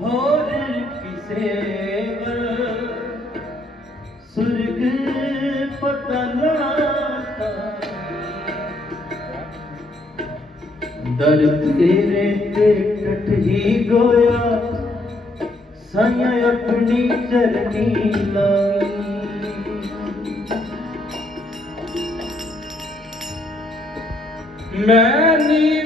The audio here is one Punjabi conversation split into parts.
ਹੋਰ ਕਿਸੇ ਵੱਲ? ਸੁਰਗ ਪਤਾ ਲਾਤਾ ਤੇਰੇ ਤੇ ਟਠੀ ਗੋਇਆ। ਸਾਇਆ ਆਪਣੀ ਚਰਨੀ ਲਾਈ। ਮੈਂ ਨੀਵੀ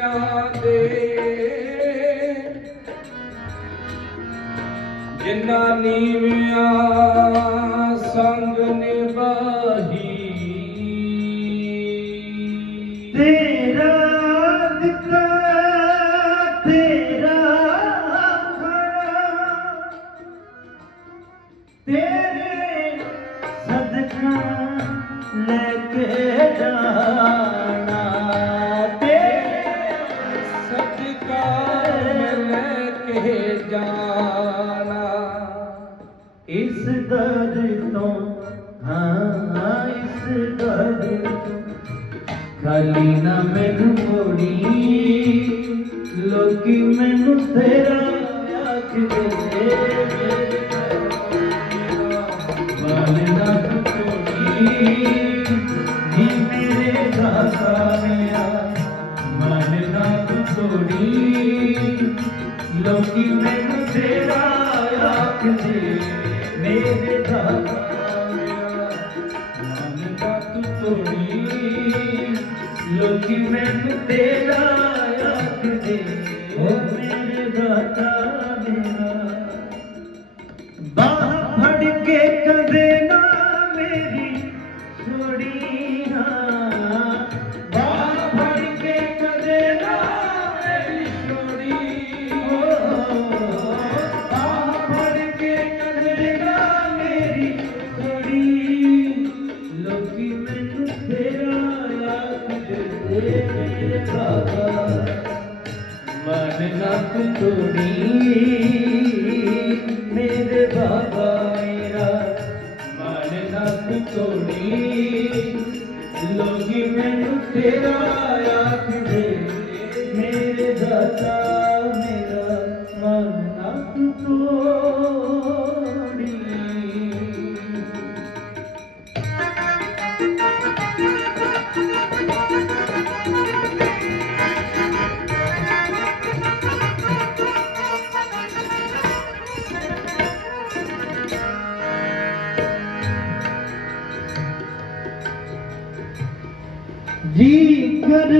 ਨੌਚਿਆਂ ਦੇ। ਜਿਨ੍ਹਾਂ ਨੀਵਿਆਂ ਸੰਗ ਨਿਭਾਹੀ। ਤੇਰਾ ਦਿੱਤਾ, ਤੇਰਾ ਖਾਣਾ ਤੇਰੇ ਸਦਕਾ ਲੈ ਕੇ ਜਾਣਾ ਇਸ ਦਰ ਤੋਂ ਹਾਂ, ਇਸ ਦਰ ਤੋਂ ਖਾਲੀ ਨਾ ਮੈਨੂੰ ਮੋੜੀ ਲੋਕੀ ਮੈਨੂੰ ਤੇਰਾ ਆਖਦੇ ਮਨ ਲੋਕੀ ਮੈਨੂੰ ਤੇਰਾ ਆਖਦੇ ਮੇਰੇ ਦਾਤਾ ਮੇਰਾ ਤੂੰ ਤੋੜੀ ਲੋਕੀ ਮੈਨੂੰ ਤੇਰਾ ਮਨ ਨਾ ਤੋੜੀ ਮੇਰੇ ਬਾਬਾ ਮੇਰਾ ਮਨ ਨਾ ਤੋੜੀ ਲੋਕੀ ਮੈਨੂੰ ਤੇਰਾ ਆਖਦੇ ਮੇਰੇ ਦਾਤਾ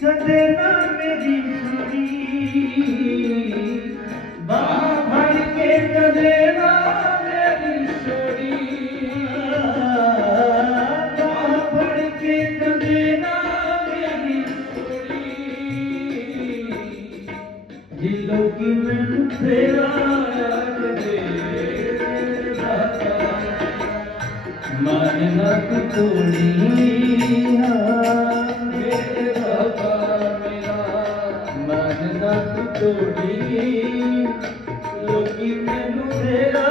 ਕਦੇ ਨਾ ਮੇਰੀ ਸੁਣੀ ਬਾਹ ਫੜ ਕੇ ਕਦੇ ਨਾ ਮੇਰੀ ਸੁਣੀ ਬਾਹ ਫੜ ਕੇ ਕਦੇ ਨਾ ਮੇਰੀ ਸੁਣੀ ਜੀ ਲੋਕੀ ਮੈਨੂੰ ਤੇਰਾ ਮਨ ਨਕ ਤੋੜੀ ਮੇਰੇ ਬਾਬਾ ਮੇਰਾ ਮਨ ਨਕ ਤੋੜੀ ਲੋਕੀ ਮੈਨੂੰ ਤੇਰਾ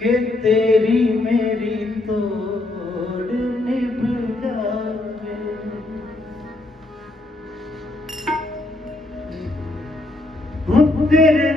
ਕਿ ਤੇਰੀ ਮੇਰੀ ਤੋੜ ਨਿਭ ਜਾਵੇ ਹੁਣ ਤੇਰੇ